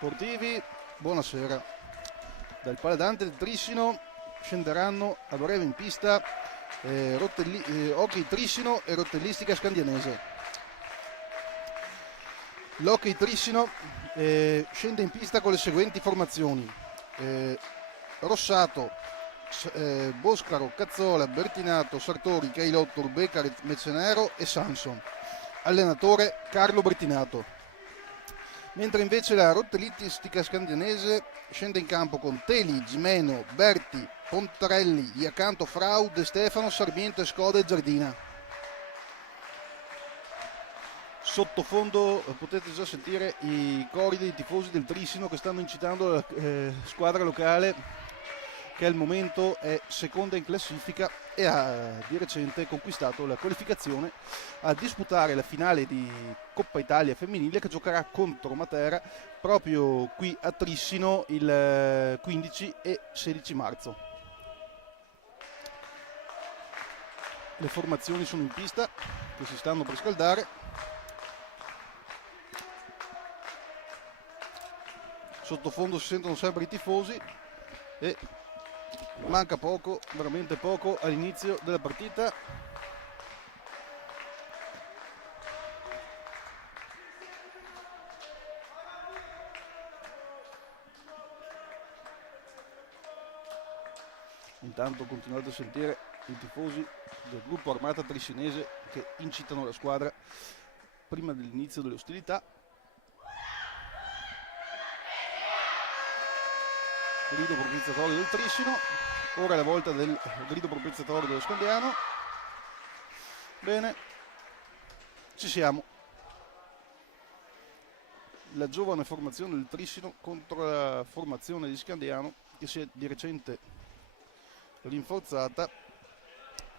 Sportivi, buonasera. Dal Paladante del Trissino scenderanno a breve in pista Hockey Trissino e Rotellistica Scandianese. L'Hockey Trissino scende in pista con le seguenti formazioni: Rossato, Boscaro, Cazzola, Bertinato, Sartori, Cailotto, Beccaret, Mezzenero e Sanson. Allenatore Carlo Bertinato. Mentre invece la Rotellistica Scandianese scende in campo con Teli, Gimeno, Berti, Pontarelli, Iacanto, Frau, De Stefano, Sarmiento, Escoda e Giardina. Sottofondo potete già sentire i cori dei tifosi del Trissino che stanno incitando la squadra locale, che al momento è seconda in classifica e ha di recente conquistato la qualificazione a disputare la finale di Coppa Italia femminile, che giocherà contro Matera proprio qui a Trissino il 15 e 16 marzo. Le formazioni sono in pista che si stanno per scaldare. Sottofondo si sentono sempre i tifosi e manca poco, veramente poco, all'inizio della partita. Intanto continuate a sentire i tifosi del gruppo Armata Trissinese che incitano la squadra prima dell'inizio delle ostilità. Grido propiziatorio del Trissino, ora è la volta del grido propiziatorio dello Scandiano. Bene, ci siamo. La giovane formazione del Trissino contro la formazione di Scandiano, che si è di recente rinforzata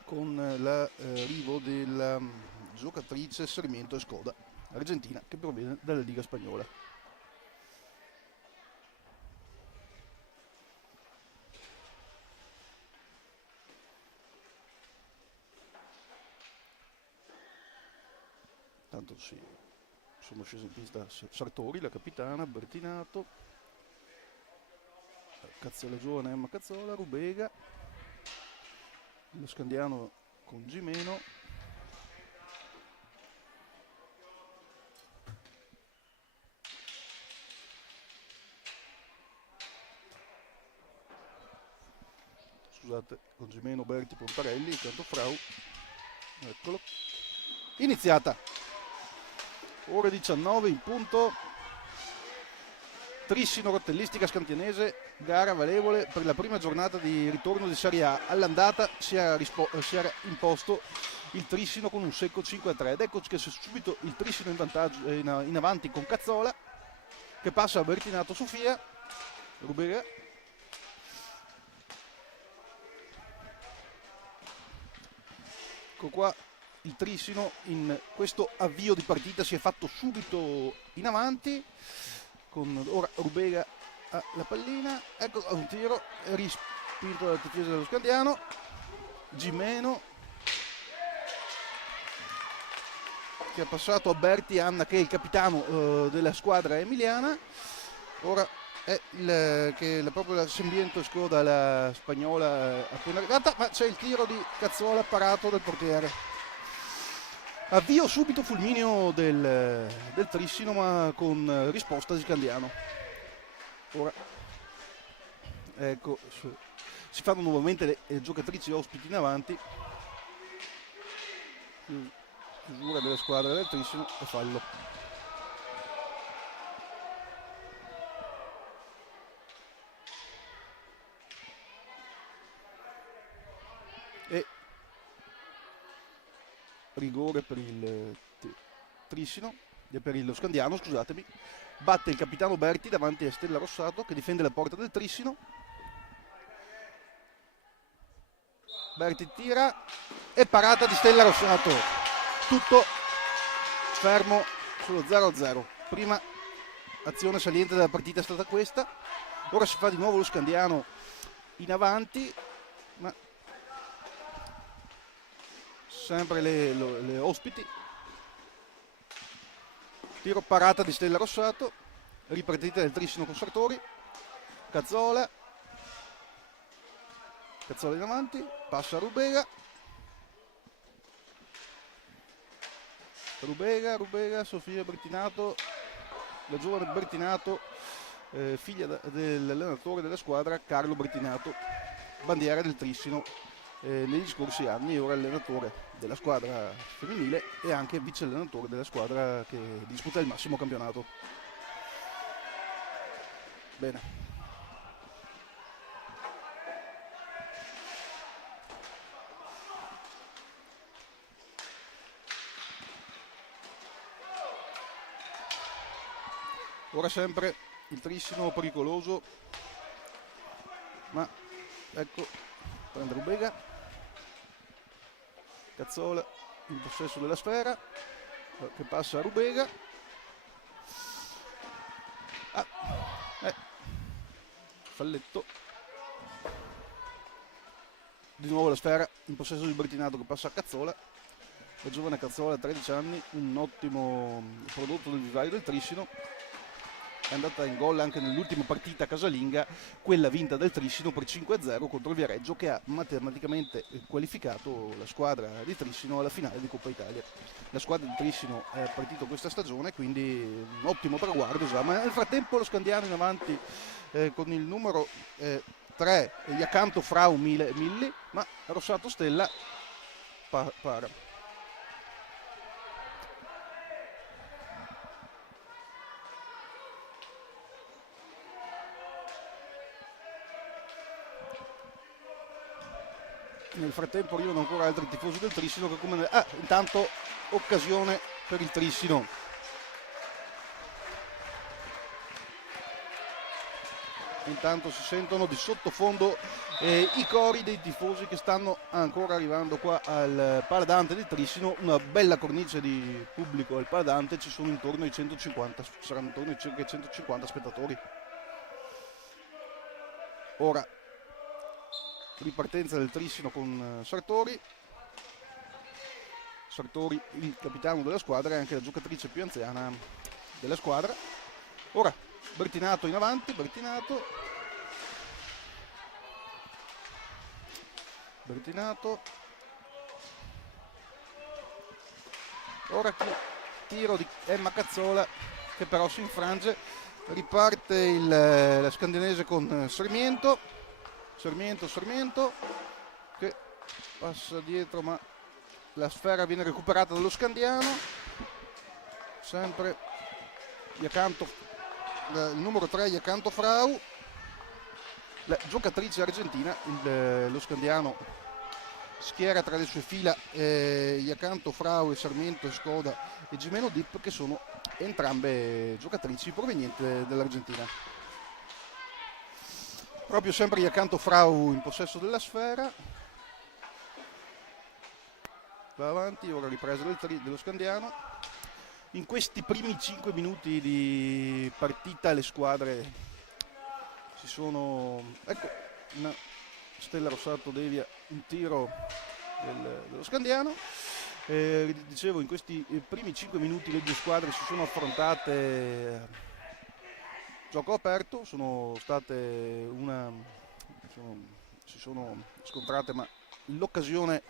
con l'arrivo della giocatrice Sarmiento Escoda, argentina, che proviene dalla Liga Spagnola. Tanto sì, sono scesi in pista Sartori, la capitana, Bertinato, Cazzola giovane, Emma Cazzola, Rubega, lo Scandiano con Gimeno, scusate, con Gimeno, Berti, Pontarelli, intanto Frau, eccolo, iniziata. Ore 19 in punto. Trissino Rotellistica Scandianese, gara valevole per la prima giornata di ritorno di Serie A. All'andata si era imposto il Trissino con un secco 5-3 ed ecco che subito il Trissino in vantaggio, in avanti con Cazzola, che passa a Bertinato Sofia, Rubega, ecco qua. Il Trissino in questo avvio di partita si è fatto subito in avanti, con ora Rubega ha la pallina, ecco un tiro rispinto dal difesa dello Scandiano, Gimeno che ha passato a Berti Anna, che è il capitano della squadra emiliana. Ora è proprio la Sarmiento Escoda, la spagnola, appena arrivata, ma c'è il tiro di Cazzola parato dal portiere. Avvio subito fulmineo del Trissino, ma con risposta di Scandiano. Ora ecco, si fanno nuovamente le giocatrici ospiti in avanti. Chiusura della squadra del Trissino e fallo. E rigore per il Trissino, per lo Scandiano, scusatemi. Batte il capitano Berti davanti a Stella Rossato, che difende la porta del Trissino. Berti tira e parata di Stella Rossato. Tutto fermo sullo 0-0. Prima azione saliente della partita è stata questa. Ora si fa di nuovo lo Scandiano in avanti, ma sempre le ospiti. Tiro parata di Stella Rossato, ripartita del Trissino con Sartori. Cazzola in avanti, passa a Rubega, Sofia Bertinato, la giovane Bertinato, figlia dell'allenatore della squadra Carlo Bertinato, bandiera del Trissino negli scorsi anni, ora allenatore della squadra femminile e anche vice allenatore della squadra che disputa il massimo campionato. Bene. Ora sempre il Trissino pericoloso, ma ecco, prende Rubega, Cazzola in possesso della sfera, che passa a Rubega, falletto, di nuovo la sfera in possesso di Bertinato che passa a Cazzola, la giovane Cazzola, 13 anni, un ottimo prodotto del vivaio del Trissino. È andata in gol anche nell'ultima partita casalinga, quella vinta dal Trissino per 5-0 contro il Viareggio, che ha matematicamente qualificato la squadra di Trissino alla finale di Coppa Italia. La squadra di Trissino è partita questa stagione, quindi un ottimo traguardo, ma nel frattempo lo Scandiano in avanti con il numero 3, Iacanto Frau Milli, ma Rossato Stella para. Nel frattempo arrivano ancora altri tifosi del Trissino che come... intanto occasione per il Trissino. Intanto si sentono di sottofondo i cori dei tifosi che stanno ancora arrivando qua al Paladante del Trissino, una bella cornice di pubblico al Paladante, ci sono intorno ai 150, saranno intorno ai circa 150 spettatori. Ora ripartenza del Trissino con Sartori, il capitano della squadra e anche la giocatrice più anziana della squadra. Ora Bertinato in avanti, Bertinato, ora tiro di Emma Cazzola che però si infrange, riparte la scandinese con Sarmiento che passa dietro, ma la sfera viene recuperata dallo Scandiano, sempre Iacanto, il numero 3 Iacanto Frau, la giocatrice argentina. Lo Scandiano schiera tra le sue fila Iacanto Frau e Sarmiento e Scoda e Gimeno Dip, che sono entrambe giocatrici provenienti dall'Argentina. Proprio sempre Iacanto Frau in possesso della sfera, va avanti, ora ripresa dello Scandiano. In questi primi 5 minuti di partita le squadre si sono... Ecco, una Stella Rossato devia un tiro dello Scandiano. Dicevo, in questi primi 5 minuti le due squadre si sono affrontate gioco aperto, sono state si sono scontrate, ma l'occasione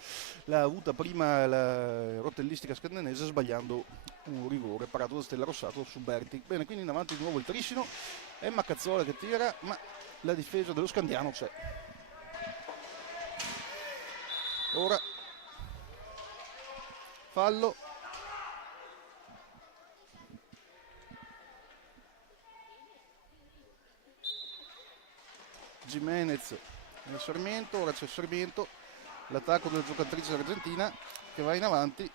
l'ha avuta prima la rotellistica scandinese sbagliando un rigore parato da Stella Rossato su Berti. Bene, quindi in avanti di nuovo il Trissino, Emma Cazzola che tira, ma la difesa dello Scandiano c'è. Ora fallo, Jimenez e Sarmiento, ora c'è Sarmiento, l'attacco della giocatrice argentina che va in avanti,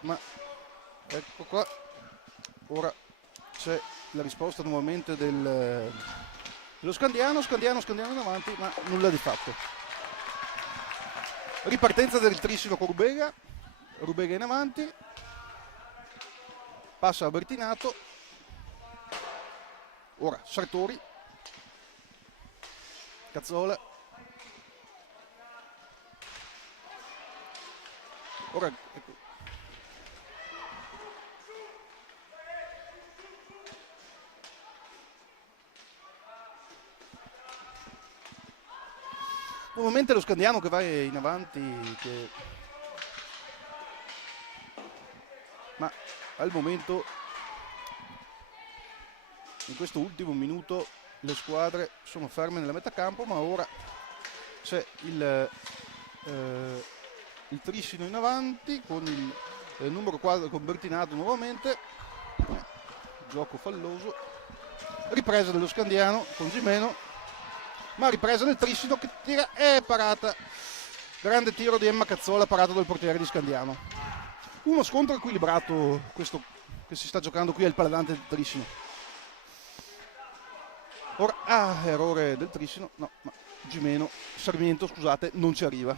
ma ecco qua, ora c'è la risposta nuovamente dello Scandiano in avanti, ma nulla di fatto. Ripartenza del Trissino con Rubega in avanti, passa a Bertinato, ora Sartori, Cazzola, ora ecco. Nuovamente lo Scandiano che va in avanti, ma al momento, in questo ultimo minuto, le squadre sono ferme nella metà campo, ma ora c'è il Trissino in avanti con il numero 4 con Bertinato nuovamente, gioco falloso, ripresa dello Scandiano con Gimeno, ma ripresa del Trissino che tira e parata, grande tiro di Emma Cazzola parato dal portiere di Scandiano. Uno scontro equilibrato questo che si sta giocando qui al Paladante del Trissino. Ora errore del Trissino, no, ma Gimeno, Sarmiento, scusate, non ci arriva.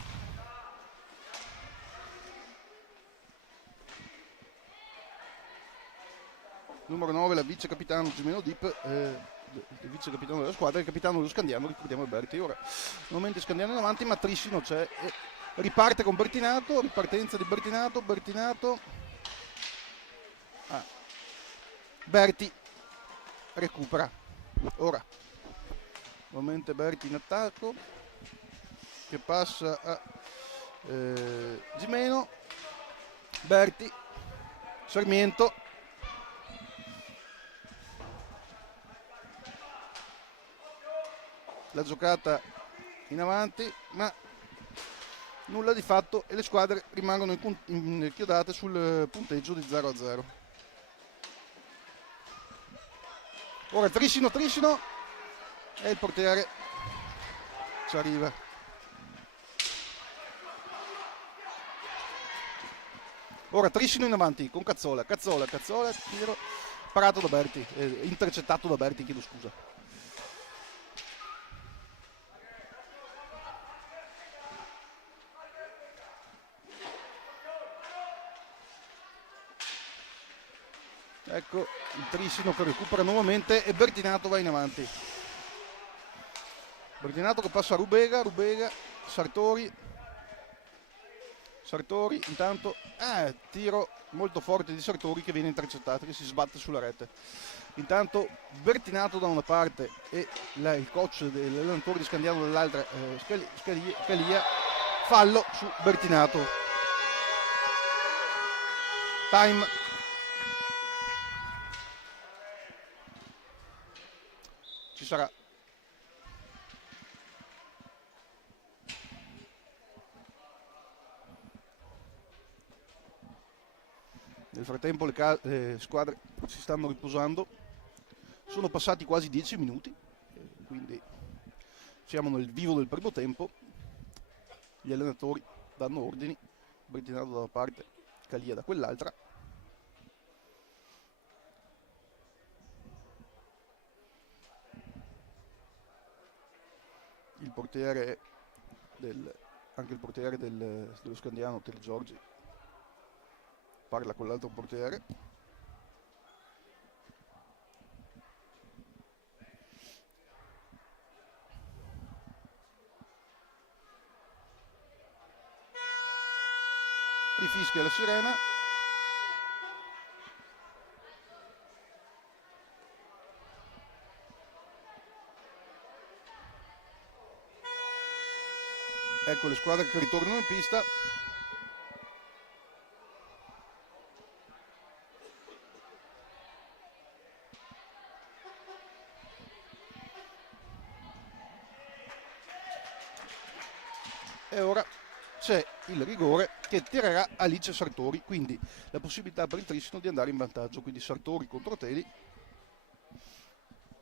Numero 9 la vice capitano Gimeno Dip, il vice capitano della squadra, il capitano dello Scandiano, ricordiamo Alberti. Ora nuovamente Scandiano in avanti, ma Trissino c'è e riparte con Bertinato, ripartenza di Bertinato, Berti recupera. Ora nuovamente Berti in attacco che passa a Gimeno, Berti, Sarmiento, la giocata in avanti, ma nulla di fatto e le squadre rimangono inchiodate sul punteggio di 0-0. Ora Trissino e il portiere ci arriva. Ora Trissino in avanti con Cazzola, tiro parato da Berti, intercettato da Berti, chiedo scusa. Ecco il Trissino che recupera nuovamente e Bertinato va in avanti. Bertinato che passa a Rubega, Sartori intanto, tiro molto forte di Sartori che viene intercettato, che si sbatte sulla rete. Intanto Bertinato da una parte e il coach dell'allenatore di Scandiano dall'altra, Scalia, fallo su Bertinato. Time. Ci sarà nel frattempo le squadre si stanno riposando, sono passati quasi 10 minuti, quindi siamo nel vivo del primo tempo. Gli allenatori danno ordini, Bertinato da una parte, Scalia da quell'altra. Il portiere anche il portiere dello Scandiano, Tele Giorgi, parla con l'altro portiere. Rifischia la sirena. Ecco le squadre che ritornano in pista. E ora c'è il rigore che tirerà Alice Sartori, quindi la possibilità per il Trissino di andare in vantaggio. Quindi Sartori contro Teli.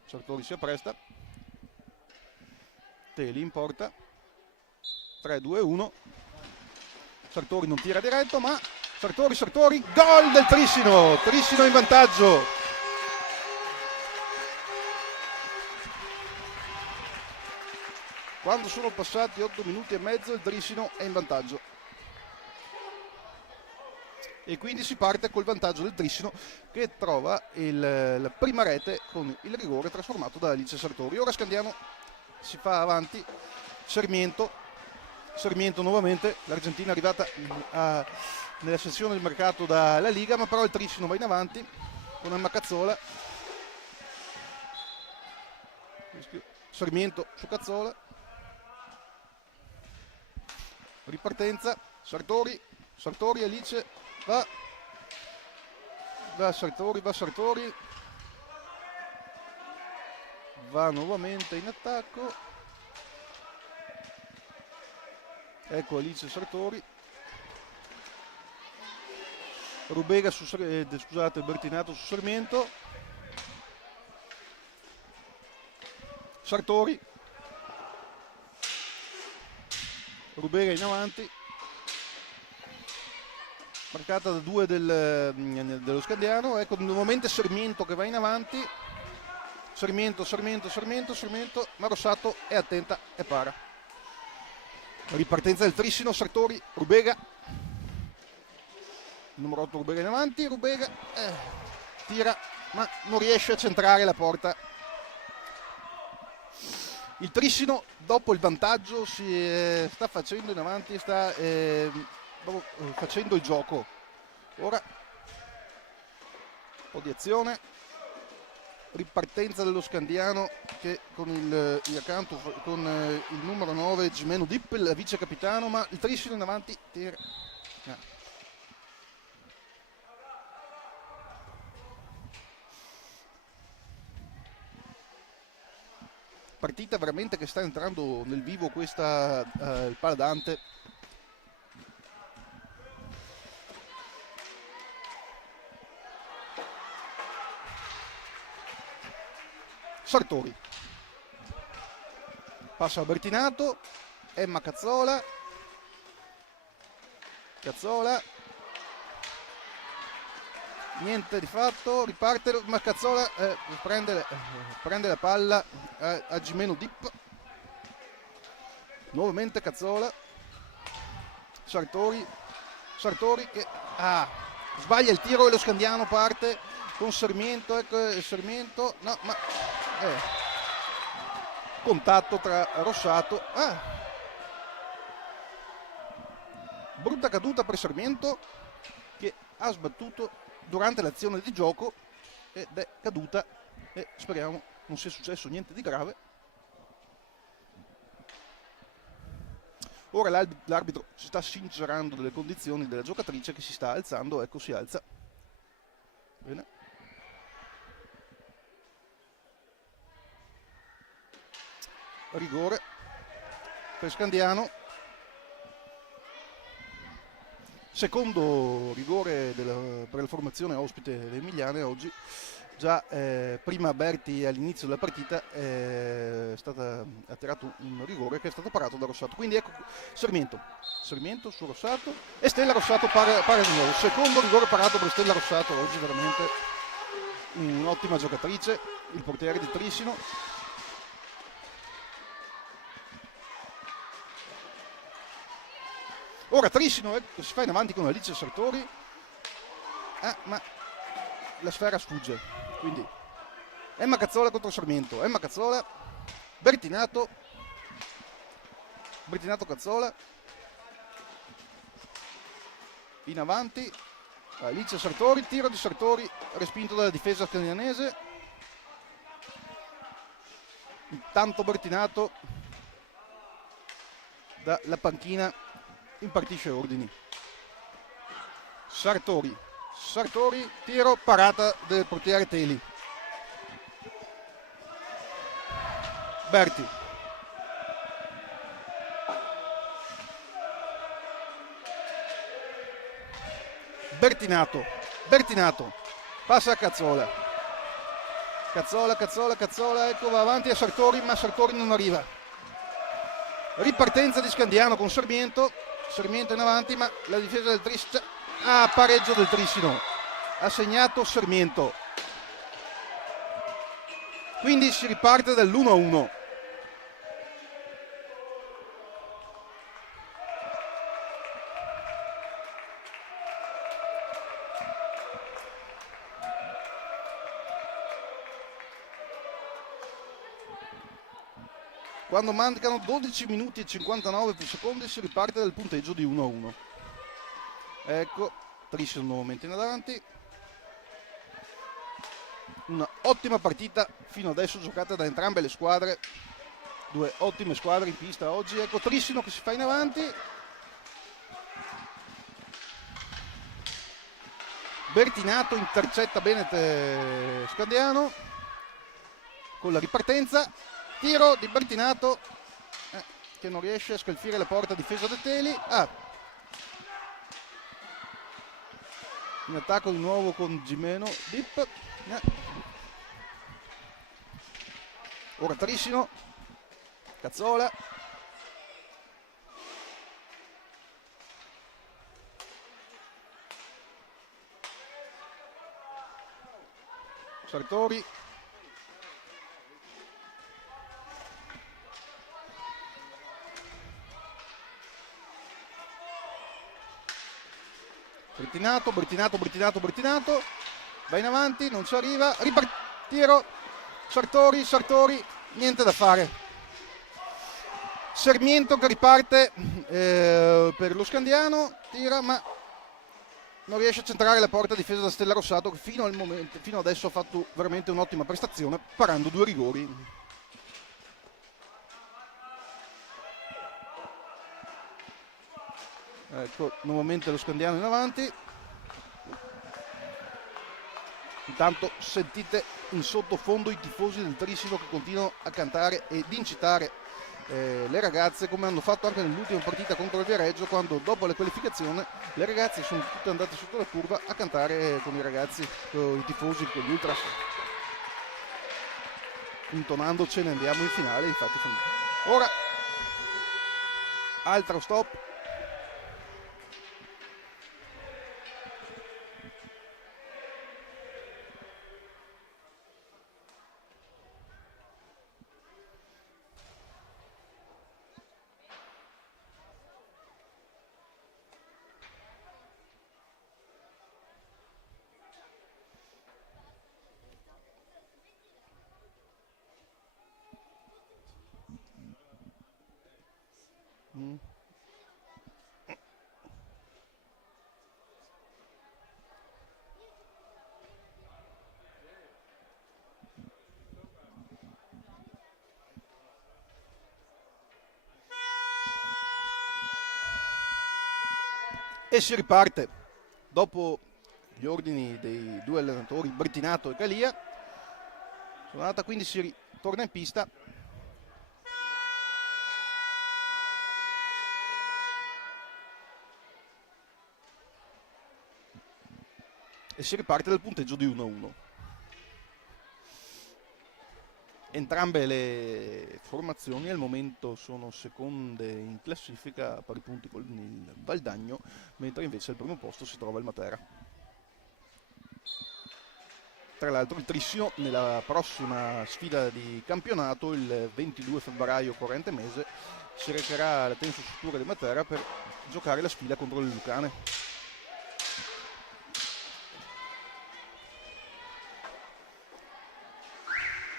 Sartori si appresta. Teli in porta. 3-2-1. Sartori non tira diretto, ma Sartori, gol del Trissino! Trissino in vantaggio. Quando sono passati 8 minuti e mezzo il Trissino è in vantaggio. E quindi si parte col vantaggio del Trissino che trova la prima rete con il rigore trasformato da Alice Sartori. Ora Scandiano si fa avanti, Sarmiento nuovamente, l'Argentina è arrivata nella sessione del mercato dalla Liga, ma però il Trissino va in avanti con Emma Cazzola. Sarmiento su Cazzola. ripartenza, Sartori, Alice, va Sartori, va nuovamente in attacco, ecco Alice Sartori, Rubega scusate, Bertinato su Sarmiento, Sartori, Rubega in avanti, marcata da 2 dello Scandiano, ecco nuovamente Sarmiento che va in avanti, Sarmiento, ma Rossato è attenta e para. Ripartenza del Trissino, Sartori, Rubega, il numero 8 Rubega in avanti, Rubega tira ma non riesce a centrare la porta. Il Trissino dopo il vantaggio si sta facendo in avanti, sta facendo il gioco. Ora un po' di azione, ripartenza dello Scandiano che con il accanto con il numero 9 Gimeno Dip, il vice capitano, ma il Trissino in avanti tira. Partita veramente che sta entrando nel vivo questa il Paladante. Sartori passa a Bertinato, Emma Cazzola, niente di fatto, riparte ma Cazzola prende la palla a Gimeno Dip, nuovamente Cazzola, Sartori che sbaglia il tiro e lo Scandiano parte con Sarmiento, ecco Sarmiento, no ma contatto tra Rossato, brutta caduta per Sarmiento che ha sbattuto durante l'azione di gioco ed è caduta e speriamo non sia successo niente di grave. Ora l'arbitro si sta sincerando delle condizioni della giocatrice che si sta alzando, ecco si alza. Bene. Rigore per Scandiano, secondo rigore per la formazione ospite le Emiliane oggi. Già prima Berti all'inizio della partita ha tirato un rigore che è stato parato da Rossato, quindi ecco Sarmiento su Rossato e Stella Rossato para di nuovo, secondo rigore parato per Stella Rossato oggi, veramente un'ottima giocatrice, il portiere di Trissino. Ora Trissino si fa in avanti con Alice Sartori, ma la sfera sfugge, quindi Emma Cazzola contro Sarmiento, Emma Cazzola, Bertinato Cazzola, in avanti, Alice Sartori, tiro di Sartori, respinto dalla difesa scandinavese, intanto Bertinato dalla panchina impartisce ordini. Sartori, tiro, parata del portiere Teli. Berti. Bertinato, passa a Cazzola. Cazzola, ecco va avanti a Sartori, ma Sartori non arriva. Ripartenza di Scandiano con Sarmiento in avanti, ma la difesa del Trissino, pareggio del Trissino, ha segnato Sarmiento, quindi si riparte dall'1-1. Quando mancano 12 minuti e 59 secondi si riparte dal punteggio di 1-1. Ecco, Trissino nuovamente in avanti. Una ottima partita fino adesso giocata da entrambe le squadre. Due ottime squadre in pista oggi. Ecco Trissino che si fa in avanti. Bertinato intercetta bene Scandiano con la ripartenza, tiro di Bertinato che non riesce a scalfire la porta difesa da Teli. In attacco di nuovo con Gimeno Dip. Ora Trissino, Cazzola, Sartori, Bertinato, va in avanti, non ci arriva, tiro, Sartori, niente da fare. Sarmiento che riparte per lo Scandiano, tira ma non riesce a centrare la porta difesa da Stella Rossato, che fino adesso ha fatto veramente un'ottima prestazione parando 2 rigori. Ecco nuovamente lo Scandiano in avanti. Intanto sentite in sottofondo i tifosi del Trissino che continuano a cantare ed incitare le ragazze, come hanno fatto anche nell'ultima partita contro il Viareggio, quando dopo la qualificazione le ragazze sono tutte andate sotto la curva a cantare con i ragazzi, con i tifosi, con gli ultras, intonando "ce ne andiamo in finale". Infatti ora altro stop. E si riparte dopo gli ordini dei 2 allenatori Bertinato e Calia. Sonata, quindi si torna in pista. E si riparte dal punteggio di 1-1. Entrambe le formazioni al momento sono seconde in classifica a pari punti con il Valdagno, mentre invece al primo posto si trova il Matera. Tra l'altro il Trissino nella prossima sfida di campionato, il 22 febbraio corrente mese, si recherà alla Tenso Strutture di Matera per giocare la sfida contro il Lucane.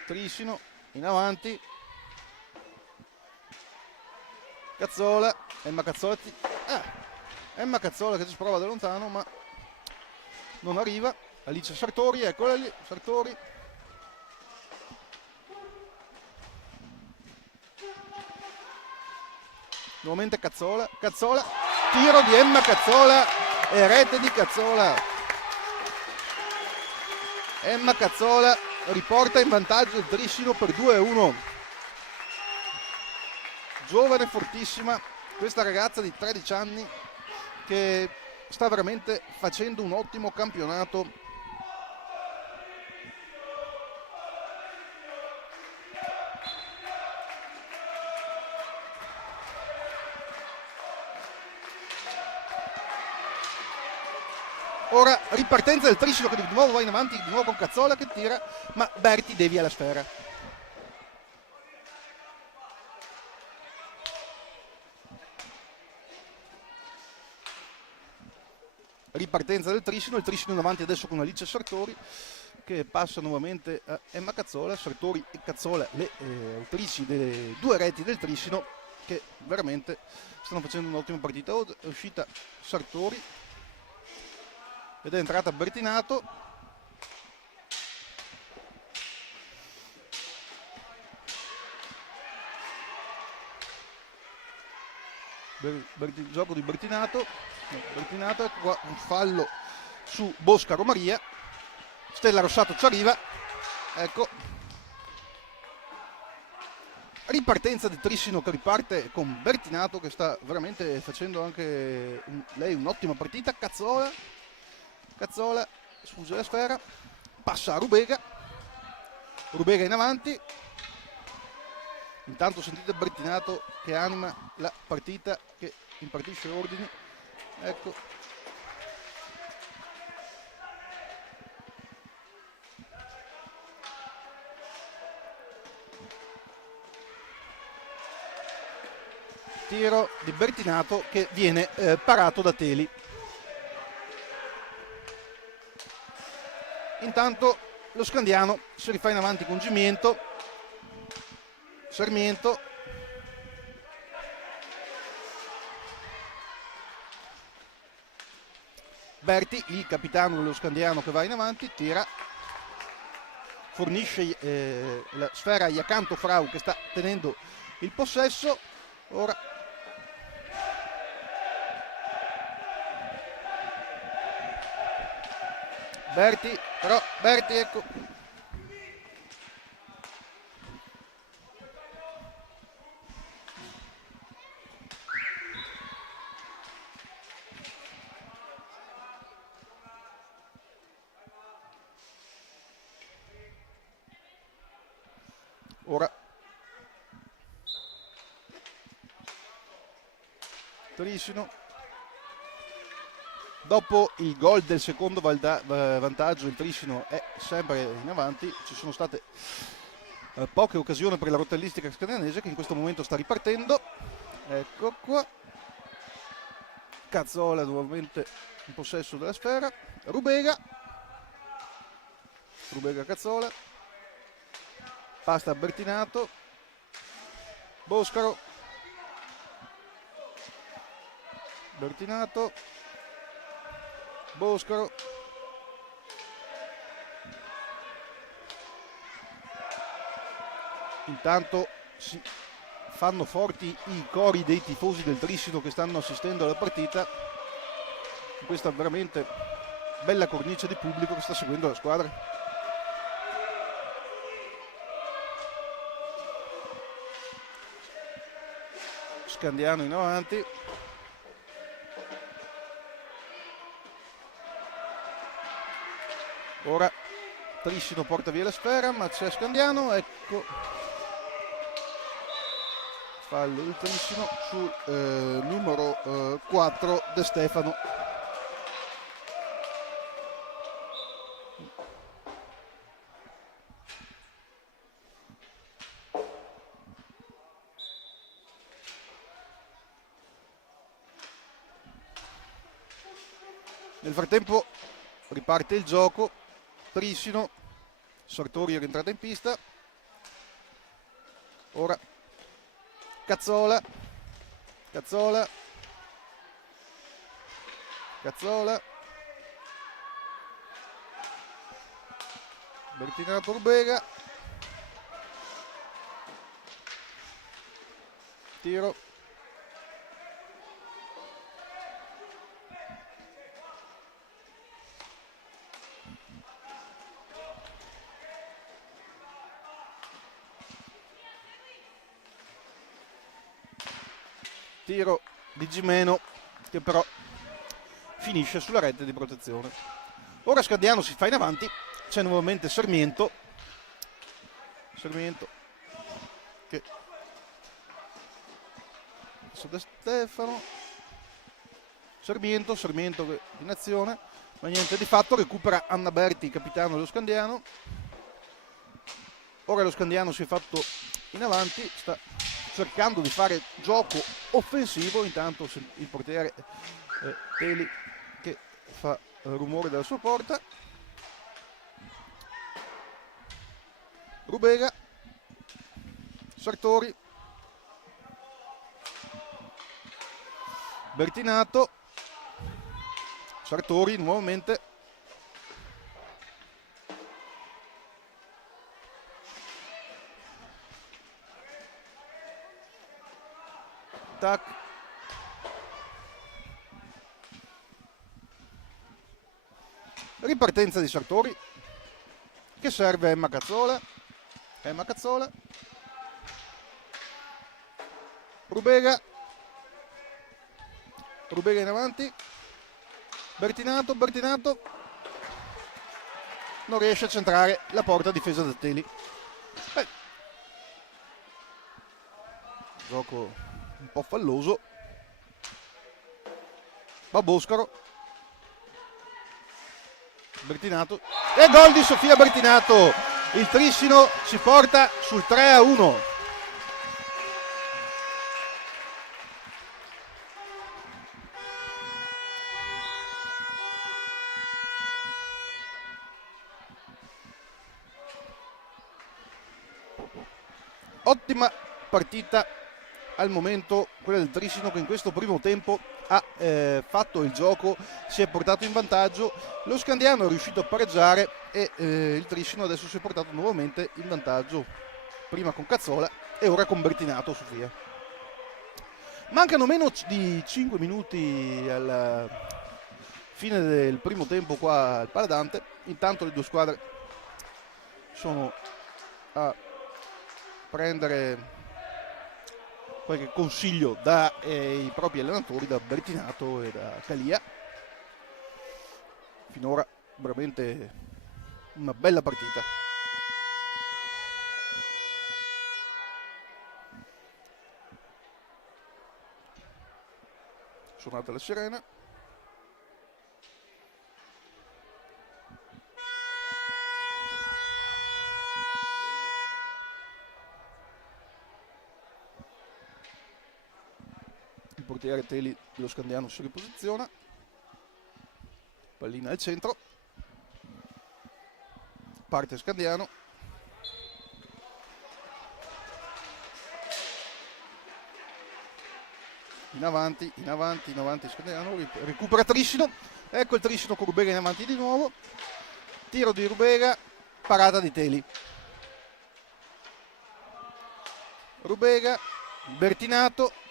Trissino in avanti, Cazzola, Emma Cazzola che ci prova da lontano ma non arriva. Alice Sartori, eccola lì, Sartori. Nuovamente Cazzola, tiro di Emma Cazzola e rete di Cazzola. Emma Cazzola riporta in vantaggio il Trissino per 2-1. Giovane, fortissima, questa ragazza di 13 anni che sta veramente facendo un ottimo campionato. Ora ripartenza del Trissino che di nuovo va in avanti, di nuovo con Cazzola che tira, ma Berti devia la sfera. Ripartenza del Trissino, il Trissino in avanti adesso con Alice Sartori che passa nuovamente a Emma Cazzola. Sartori e Cazzola, le autrici delle 2 reti del Trissino, che veramente stanno facendo un'ottima partita. È uscita Sartori ed è entrata Bertinato. Gioco di Bertinato, ecco qua un fallo su Boscaro Maria. Stella Rossato ci arriva, ecco, ripartenza di Trissino che riparte con Bertinato che sta veramente facendo anche lei un'ottima partita. Cazzola sfugge la sfera, passa a Rubega in avanti, intanto sentite Bertinato che anima la partita, che impartisce ordini, ecco. Tiro di Bertinato che viene parato da Teli. Intanto lo Scandiano si rifà in avanti con Gimiento, Sarmiento, Berti, il capitano dello Scandiano, che va in avanti, tira, fornisce la sfera a Jacanto Frau che sta tenendo il possesso. Ora Berti, però Berti, ecco, ora Trissino, dopo il gol del secondo vantaggio il Trissino è sempre in avanti. Ci sono state poche occasioni per la rotellistica scandianese che in questo momento sta ripartendo, ecco qua. Cazzola nuovamente in possesso della sfera, Rubega Cazzola, pasta a Bertinato, Boscaro, Bertinato, Boscaro, intanto si fanno forti i cori dei tifosi del Trissino che stanno assistendo alla partita, questa veramente bella cornice di pubblico che sta seguendo la squadra. Scandiano in avanti, ora Trissino porta via la sfera ma c'è Scandiano, ecco, fallo del Trissino sul numero 4 De Stefano. Nel frattempo riparte il gioco, Trissino, Sartori è rientrata in pista, ora Cazzola, Bertinato, Rubega, tiro, tiro di Gimeno che però finisce sulla rete di protezione. Ora Scandiano si fa in avanti, c'è nuovamente Sarmiento che su De Stefano, Sarmiento che in azione, ma niente di fatto, recupera Anna Berti, capitano dello Scandiano. Ora lo Scandiano si è fatto in avanti, sta cercando di fare gioco offensivo, intanto il portiere Teli che fa rumore dalla sua porta. Rubega, Sartori, Bertinato, Sartori nuovamente, tac, Ripartenza di Sartori, che serve Emma Cazzola. Rubega in avanti, Bertinato non riesce a centrare la porta difesa da Teli. Gioco un po' falloso. Boscaro, Bertinato e gol di Sofia Bertinato. Il Trissino si porta sul 3-1. Ottima partita al momento quella del Trissino, che in questo primo tempo ha fatto il gioco, si è portato in vantaggio. Lo Scandiano è riuscito a pareggiare e il Trissino adesso si è portato nuovamente in vantaggio, prima con Cazzola e ora con Bertinato. Sofia, mancano meno di 5 minuti alla fine del primo tempo qua al Paladante. Intanto le due squadre sono a prendere qualche consiglio dai propri allenatori, da Bertinato e da Calia. Finora veramente una bella partita. Suonata la sirena. Il portiere Teli dello Scandiano si riposiziona. Pallina al centro. Parte Scandiano. In avanti Scandiano, recupera Trissino. Ecco il Trissino con Rubega in avanti di nuovo. Tiro di Rubega, parata di Teli. Rubega, Bertinato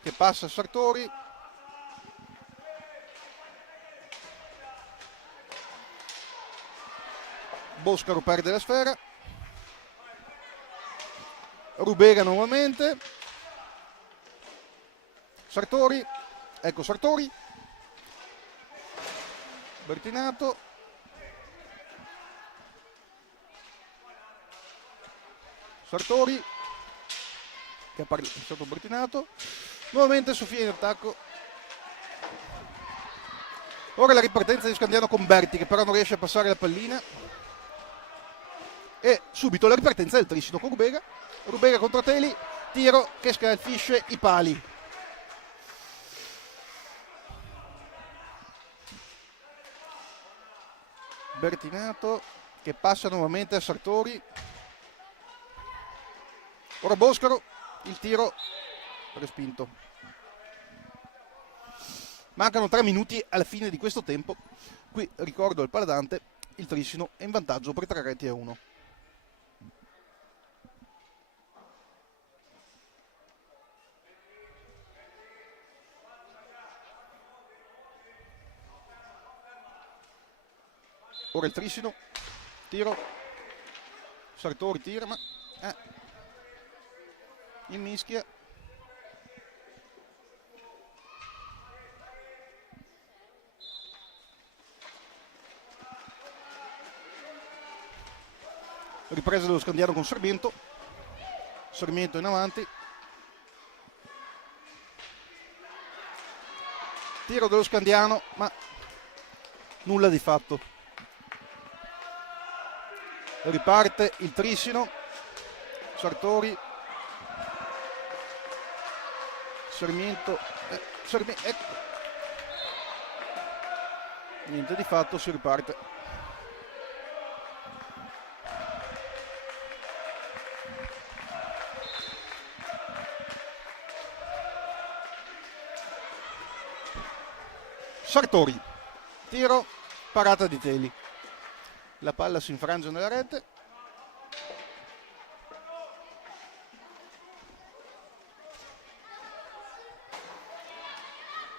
che passa a Sartori. Boscaro perde la sfera. Rubega nuovamente. Sartori, ecco Sartori. Bertinato. Sartori che ha passato Bertinato. Nuovamente Sofia in attacco. Ora la ripartenza di Scandiano con Berti, che però non riesce a passare la pallina. E subito la ripartenza del Trissino con Rubega. Rubega contro Teli. Tiro che scalfisce i pali. Bertinato che passa nuovamente a Sartori. Ora Boscaro. Il tiro respinto. Mancano 3 minuti alla fine di questo tempo. Qui ricordo al Paladante, il Trissino è in vantaggio per 3-1. Ora il Trissino, tiro, Sartori tira, ma in mischia. Ripresa dello Scandiano con Sarmiento. Sarmiento in avanti. Tiro dello Scandiano, ma nulla di fatto. Riparte il Trissino. Sartori. Sarmiento. Ecco. Niente di fatto, si riparte. Sartori, tiro, parata di Teli. La palla si infrange nella rete.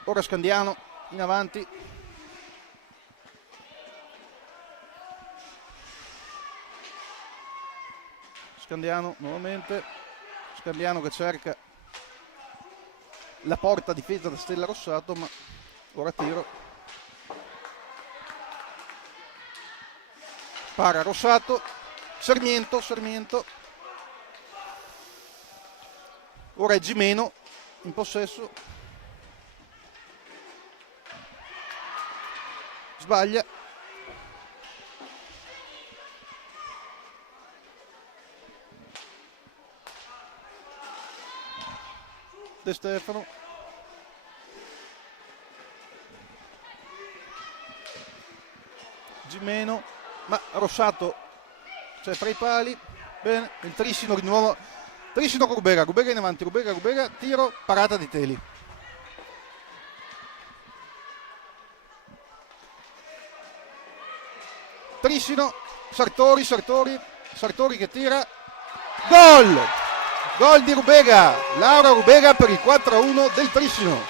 Ora Scandiano in avanti. Scandiano nuovamente, Scandiano che cerca la porta difesa da Stella Rossato, ma ora tiro, para Rossato, Sarmiento, ora è Gimeno in possesso, sbaglia, De Stefano, Gimeno, ma Rossato c'è fra i pali, bene, il trissino di nuovo, trissino con Rubega in avanti, Rubega, tiro, parata di Teli. Trissino, Sartori che tira, gol di Rubega, Laura Rubega per il 4-1 del Trissino.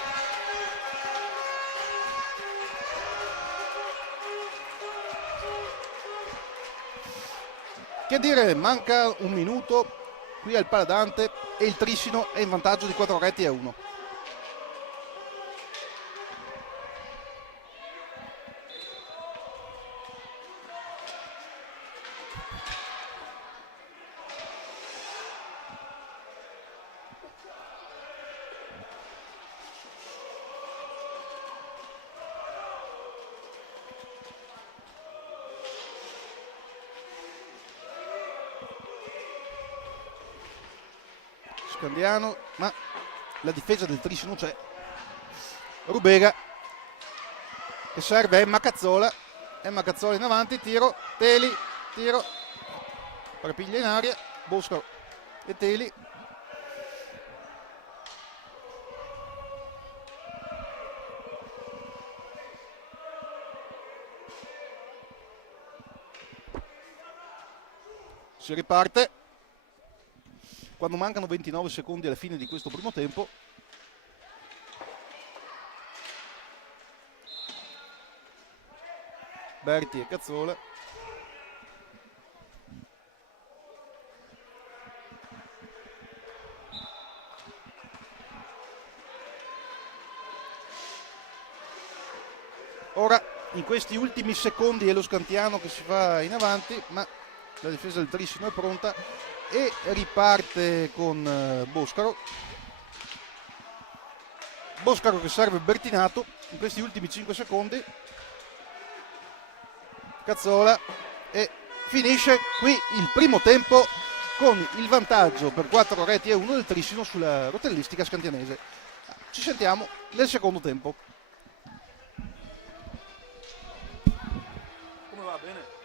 Che dire, manca un minuto qui al Paladante e il Trissino è in vantaggio di 4-1. Scandiano, ma la difesa del Trissino c'è. Rubega che serve Emma Cazzola in avanti, tiro, Teli, tiro, parapiglia in aria, Bosco e Teli. Si riparte quando mancano 29 secondi alla fine di questo primo tempo. Berti e Cazzola, ora in questi ultimi secondi è lo Scandiano che si fa in avanti, ma la difesa del Trissino è pronta e riparte con Boscaro che serve Bertinato in questi ultimi 5 secondi. Cazzola e finisce qui il primo tempo con il vantaggio per 4-1 del Trissino sulla rotellistica scandianese. Ci sentiamo nel secondo tempo. Come va? Bene?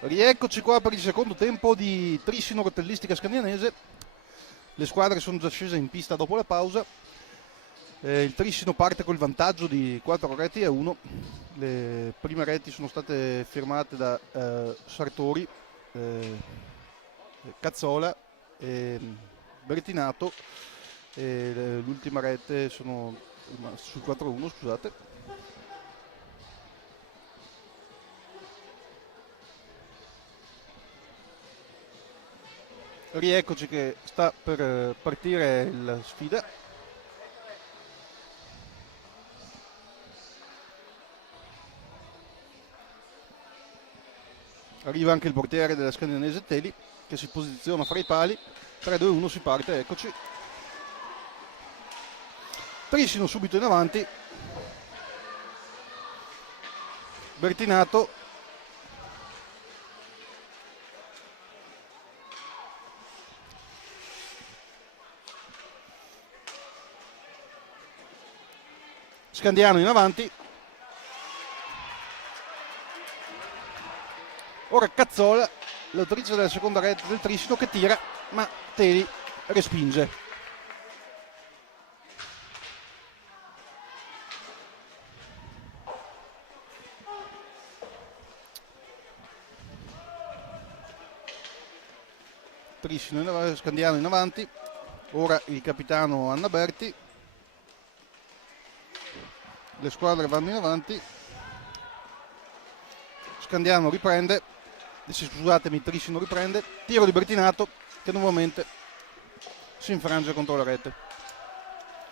Rieccoci qua per il secondo tempo di Trissino Rotellistica Scandianese. Le squadre sono già scese in pista dopo la pausa. Il Trissino parte col vantaggio di 4-1. Le prime reti sono state firmate da Sartori, Cazzola e Bertinato, e l'ultima rete sono sul 4-1, scusate. Rieccoci che sta per partire la sfida. Arriva anche il portiere della Scandianese Teli, che si posiziona fra i pali. 3-2-1, si parte, eccoci. Trissino subito in avanti. Bertinato. Scandiano in avanti. Ora Cazzola, l'autrice della seconda rete del Trissino, che tira, ma Teli respinge. Trissino Scandiano in avanti. Ora il capitano Annaberti. Le squadre vanno in avanti. Scandiano riprende, scusatemi, Trissino riprende. Tiro di Bertinato, che nuovamente si infrange contro la rete.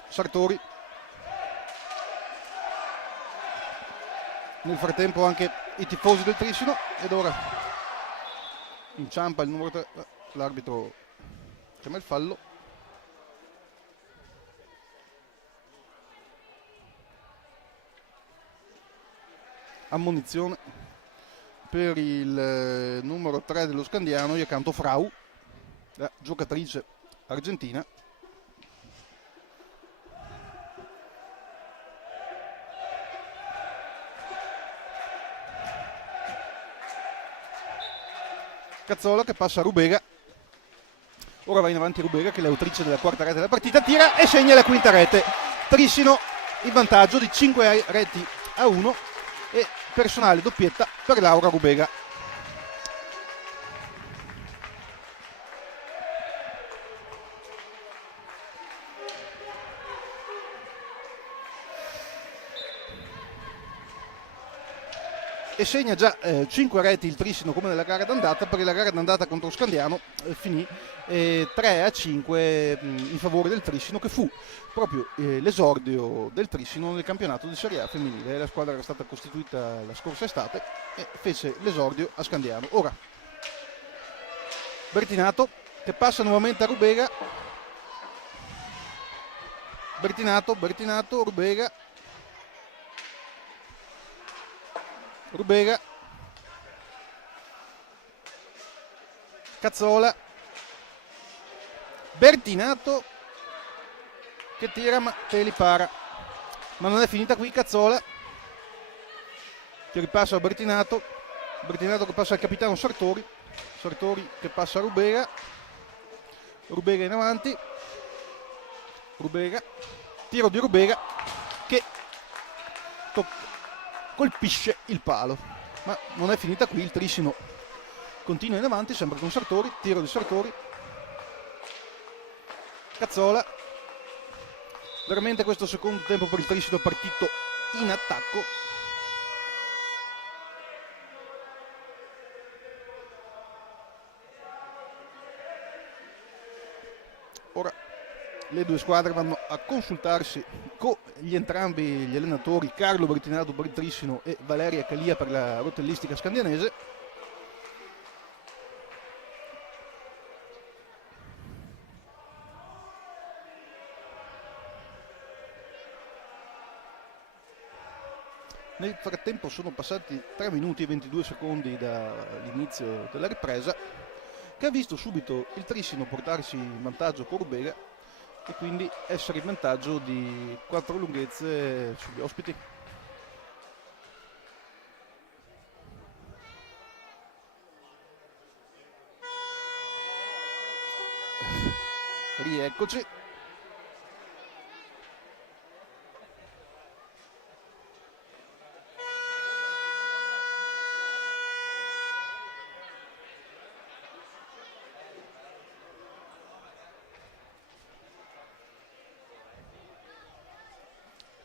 Sartori. Nel frattempo anche i tifosi del Trissino, ed ora inciampa il numero 3, l'arbitro chiama il fallo. Ammonizione per il numero 3 dello Scandiano, gli accanto Frau, la giocatrice argentina. Cazzola che passa a Rubega. Ora va in avanti Rubega, che è l'autrice della quarta rete della partita, tira e segna la quinta rete. Trissino in vantaggio di 5-1 e personale doppietta per Laura Rubega. E segna già 5 reti il Trissino come nella gara d'andata, perché la gara d'andata contro Scandiano finì 3-5 in favore del Trissino, che fu proprio l'esordio del Trissino nel campionato di Serie A femminile. La squadra era stata costituita la scorsa estate e fece l'esordio a Scandiano. Ora Bertinato che passa nuovamente a Rubega. Bertinato, Rubega, Cazzola, Bertinato che tira, ma Teli para. Ma non è finita qui. Cazzola che ripassa a Bertinato che passa al capitano Sartori che passa a Rubega in avanti. Rubega, tiro di Rubega che colpisce il palo, ma non è finita qui. Il Trissino continua in avanti, sempre con Sartori. Tiro di Sartori. Cazzola. Veramente questo secondo tempo per il Trissino è partito in attacco. Ora le due squadre vanno a consultarsi con entrambi gli allenatori, Carlo Bertinato per il Trissino e Valeria Calia per la Rotellistica Scandianese. Nel frattempo sono passati 3 minuti e 22 secondi dall'inizio della ripresa, che ha visto subito il Trissino portarsi in vantaggio con Rubega e quindi essere in vantaggio di 4 lunghezze sugli ospiti. Rieccoci.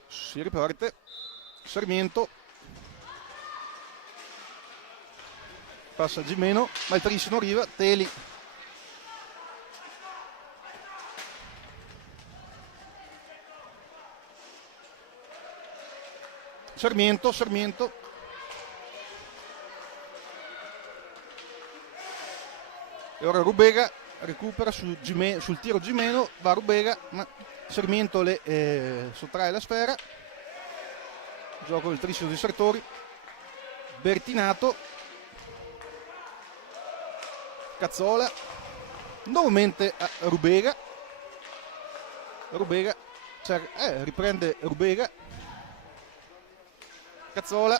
Si riparte. Sarmiento. Passa Gimeno, ma il Tris non arriva. Teli. Sarmiento. E ora Rubega recupera sul tiro Gimeno, va Rubega, ma Sarmiento le sottrae la sfera. Gioco del Tris di Sartori. Bertinato. Cazzola. Nuovamente a Rubega. Riprende Rubega. Cazzola.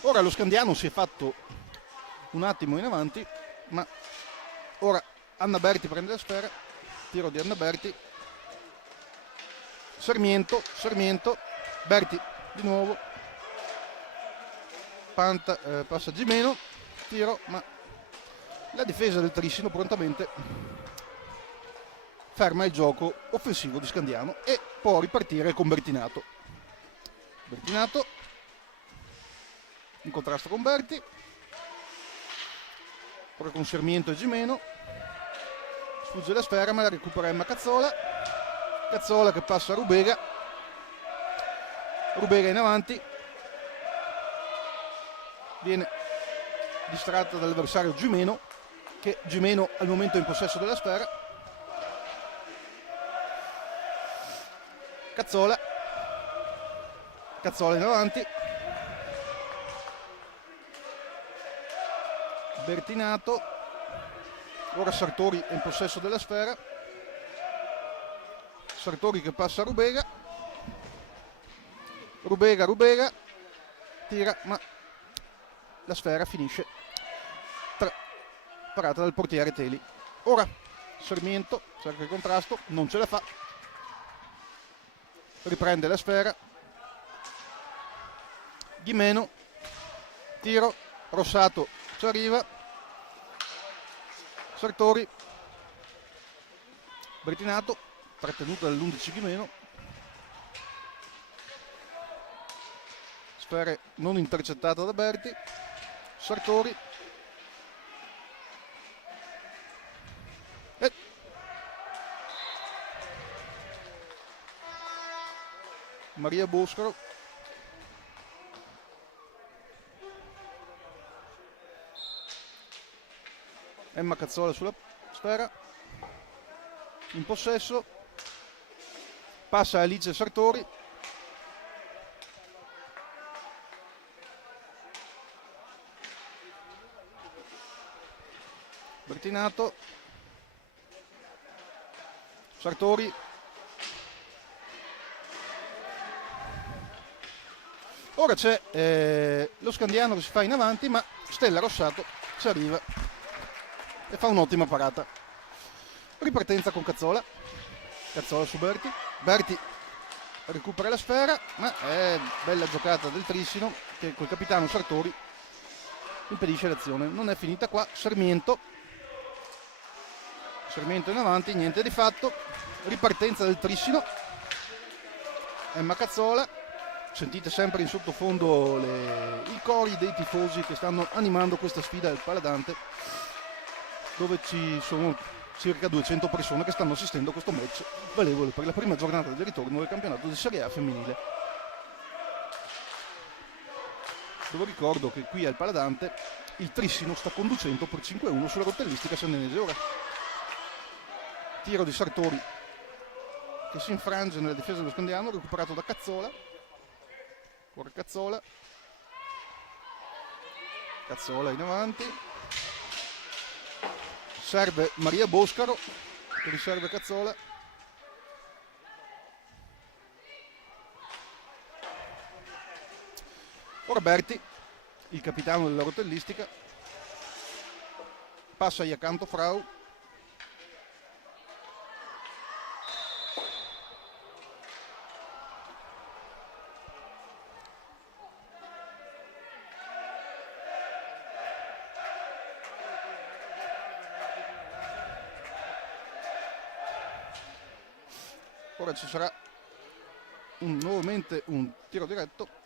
Ora lo Scandiano si è fatto un attimo in avanti, ma ora Anna Berti prende la sfera. Tiro di Anna Berti. Sarmiento. Berti di nuovo. Passa Gimeno. Tiro, ma la difesa del Trissino prontamente ferma il gioco offensivo di Scandiano e può ripartire con Bertinato. Bertinato in contrasto con Berti. Ora con Sarmiento e Gimeno. Sfugge la sfera, ma la recupera Emma Cazzola. Cazzola che passa a Rubega. Rubega in avanti. Viene distratta dall'avversario Gimeno, che Gimeno al momento è in possesso della sfera. Cazzola in avanti. Bertinato. Ora Sartori è in possesso della sfera. Sartori che passa a Rubega. Rubega tira, ma la sfera finisce parata dal portiere Teli. Ora Sarmiento cerca il contrasto, non ce la fa. Riprende la sfera. Gimeno. Tiro. Rossato ci arriva. Sartori. Bertinato. Trattenuta dall'11 Gimeno. Sfera non intercettata da Berti. Sartori. Maria Boscaro. Emma Cazzola sulla sfera. In possesso. Passa Alice Sartori. Bertinato. Sartori. Ora c'è lo Scandiano che si fa in avanti, ma Stella Rossato ci arriva e fa un'ottima parata. Ripartenza con Cazzola. Cazzola su Berti. Berti recupera la sfera, ma è bella giocata del Trissino che col capitano Sartori impedisce l'azione. Non è finita qua. Sarmiento in avanti, niente di fatto. Ripartenza del Trissino. Emma Cazzola. Sentite sempre in sottofondo i cori dei tifosi che stanno animando questa sfida del Paladante, dove ci sono circa 200 persone che stanno assistendo a questo match valevole per la prima giornata del ritorno del campionato di Serie A femminile. Dove ricordo che qui al Paladante il Trissino sta conducendo per 5-1 sulla rottellistica senenese. Ora tiro di Sartori che si infrange nella difesa dello Scandiano, recuperato da Cazzola. Ora Cazzola in avanti. Serve Maria Boscaro che riserve Cazzola. Ora Berti, il capitano della rotellistica, passa gli accanto Frau. Ora ci sarà nuovamente un tiro diretto.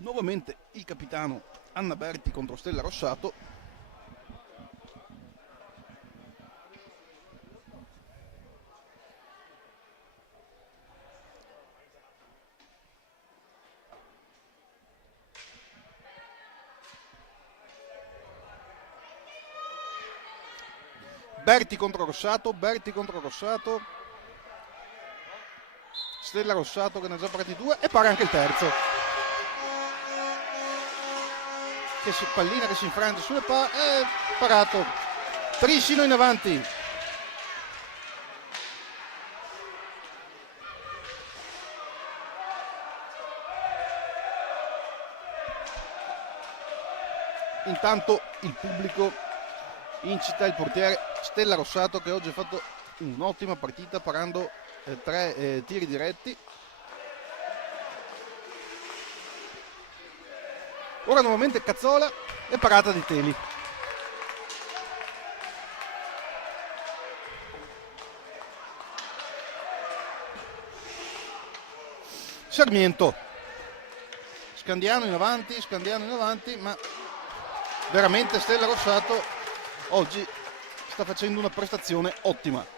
Nuovamente il capitano Anna Berti contro Stella Rossato. Berti contro Rossato, Berti contro Rossato. Stella Rossato che ne ha già parati due e pare anche il terzo. Che pallina che si infrange sulle parato. Trissino in avanti. Intanto il pubblico incita il portiere Stella Rossato, che oggi ha fatto un'ottima partita parando 3 tiri diretti. Ora nuovamente Cazzola e parata di Teli. Sarmiento. Scandiano in avanti, ma veramente Stella Rossato oggi sta facendo una prestazione ottima.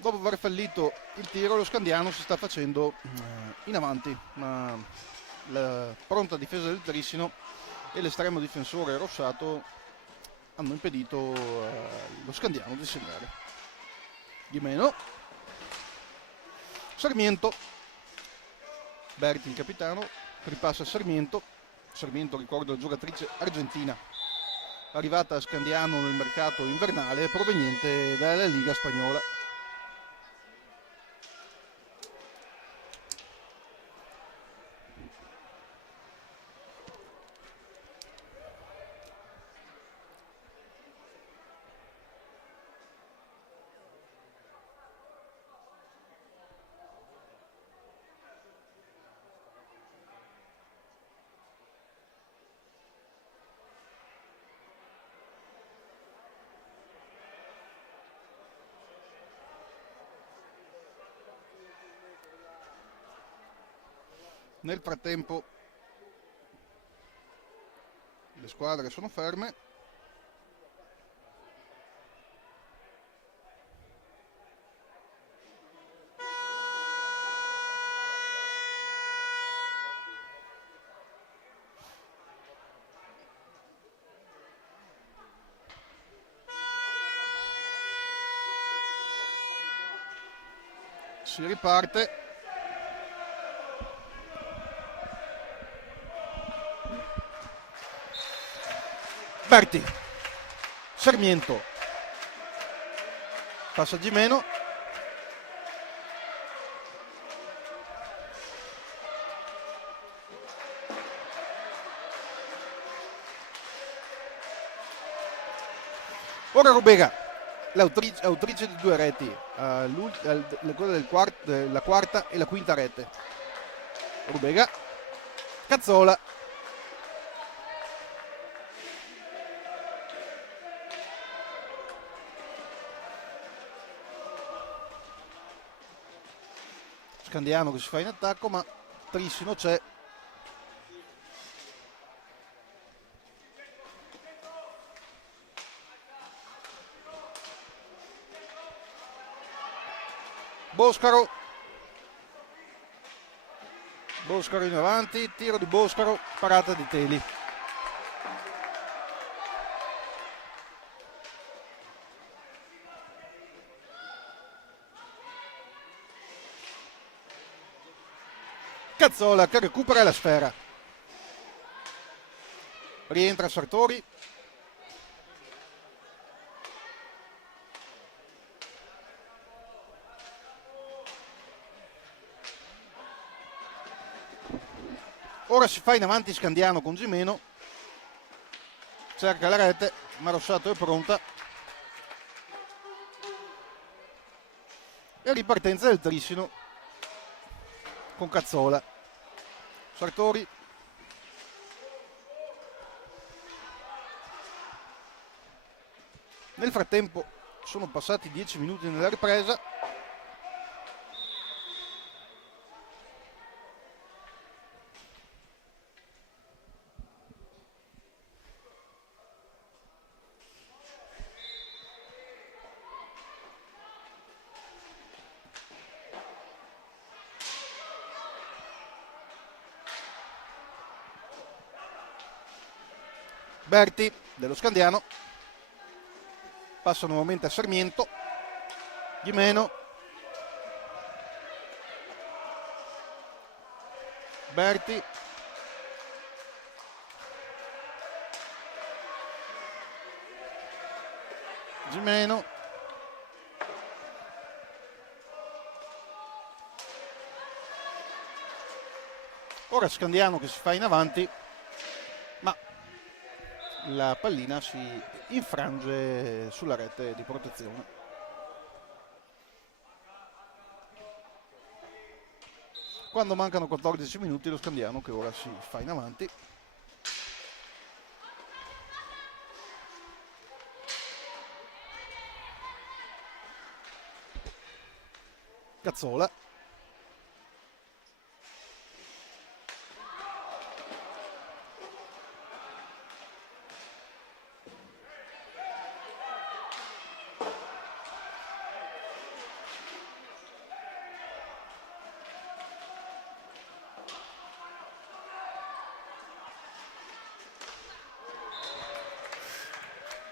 Dopo aver fallito il tiro, lo Scandiano si sta facendo in avanti, ma la pronta difesa del Trissino e l'estremo difensore Rossato hanno impedito lo Scandiano di segnare. Di meno Sarmiento, Berti il capitano, ripassa Sarmiento. Sarmiento, ricordo, la giocatrice argentina arrivata a Scandiano nel mercato invernale, proveniente dalla Liga spagnola. Nel frattempo le squadre sono ferme. Si riparte. Berti, Sarmiento, passaggi meno. Ora Rubega, l'autrice di 2 reti, quella la quarta e la quinta rete. Rubega, Cazzola. Scandiano che si fa in attacco, ma Trissino c'è. Boscaro in avanti, tiro di Boscaro, parata di Teli. Cazzola che recupera la sfera. Rientra Sartori. Ora si fa in avanti Scandiano con Gimeno, cerca la rete, ma Rossato è pronta. E ripartenza del Trissino con Cazzola. Sartori. Nel frattempo sono passati 10 minuti nella ripresa. Berti dello Scandiano passa nuovamente a Sarmiento. Gimeno. Berti. Gimeno. Ora Scandiano che si fa in avanti, ma la pallina si infrange sulla rete di protezione. Quando mancano 14 minuti lo Scandiano che ora si fa in avanti. Cazzola.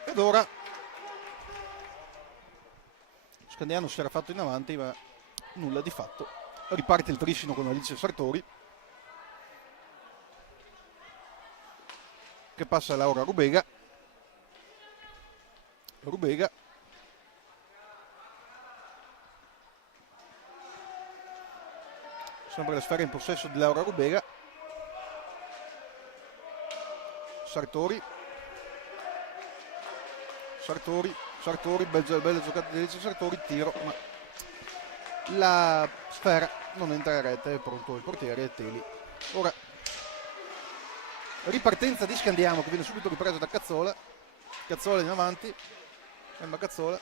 Ed ora Scandiano si era fatto in avanti, ma nulla di fatto. Riparte il Trissino con Alice Sartori, che passa a Laura Rubega. Rubega. Sembra la sfera in possesso di Laura Rubega. Sartori. Bella giocata di Alice Sartori, tiro, ma la sfera non entra in rete, è pronto il portiere Teli. Ora ripartenza di Scandiano che viene subito ripreso da Cazzola. Cazzola in avanti, Emma Cazzola.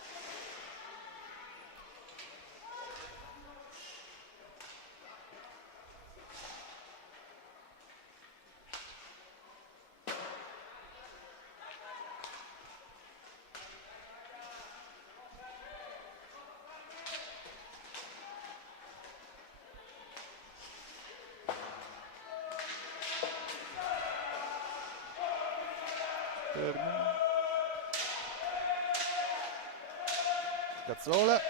Cazzola.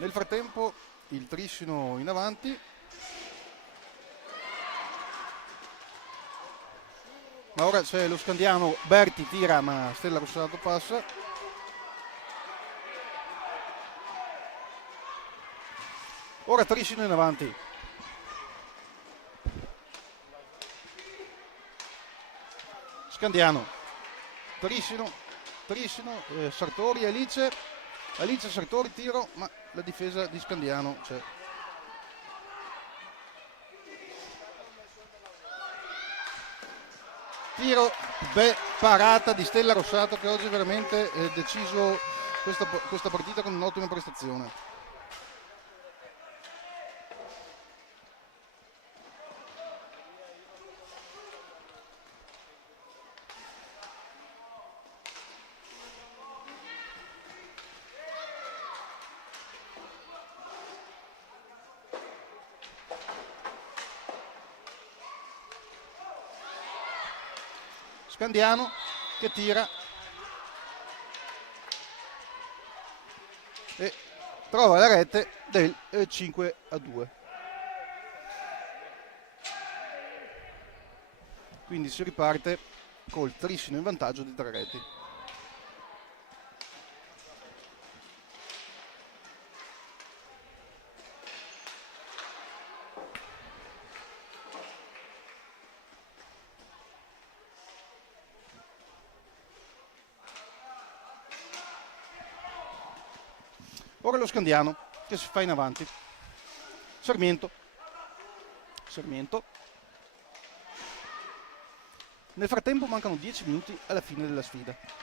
Nel frattempo il Trissino in avanti. Ma ora c'è lo Scandiano, Berti tira ma Stella Rossato passa. Ora Trissino in avanti. Scandiano. Trissino, Sartori, Alice, Sartori, tiro, ma la difesa di Scandiano c'è. Tiro, parata di Stella Rossato che oggi è veramente deciso questa partita con un'ottima prestazione. Scandiano che tira e trova la rete del 5-2. Quindi si riparte col Trissino in vantaggio di 3 reti. Ora lo Scandiano che si fa in avanti. Sarmiento. Nel frattempo mancano 10 minuti alla fine della sfida.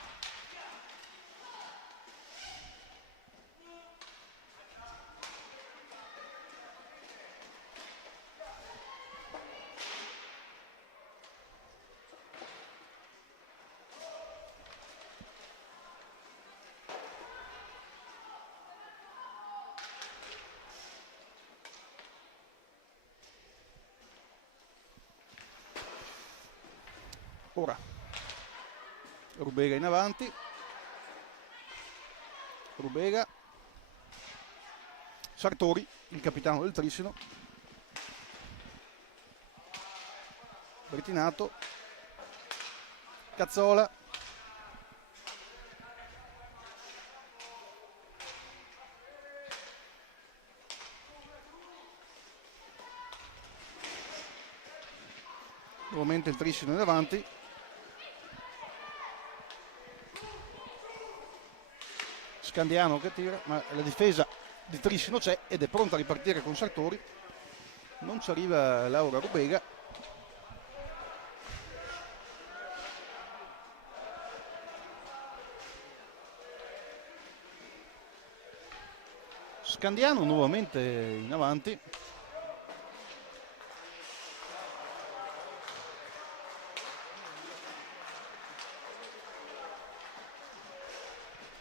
Ora Rubega in avanti, Rubega, Sartori, il capitano del Trissino, Bertinato, Cazzola, nuovamente il Trissino in avanti, Scandiano che tira, ma la difesa di Trissino c'è ed è pronta a ripartire con Sartori. Non ci arriva Laura Rubega. Scandiano nuovamente in avanti.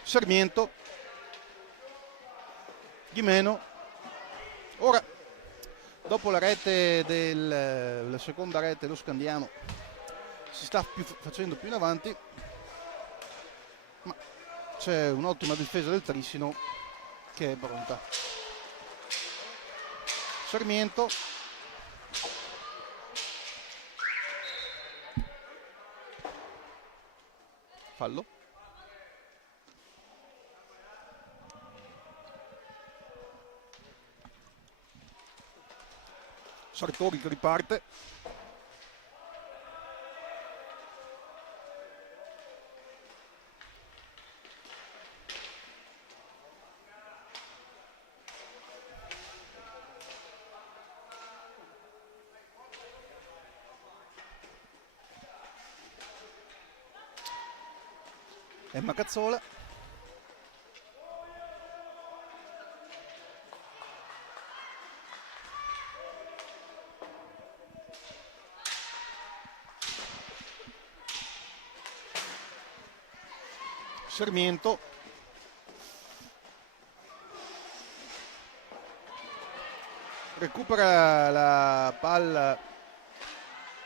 Sarmiento, Ghimeno. Ora, dopo la rete la seconda rete, lo Scandiano si sta facendo più in avanti, ma c'è un'ottima difesa del Trissino che è pronta. Sarmiento, fallo. Sartori che riparte. Emma Cazzola. Sarmiento, recupera la palla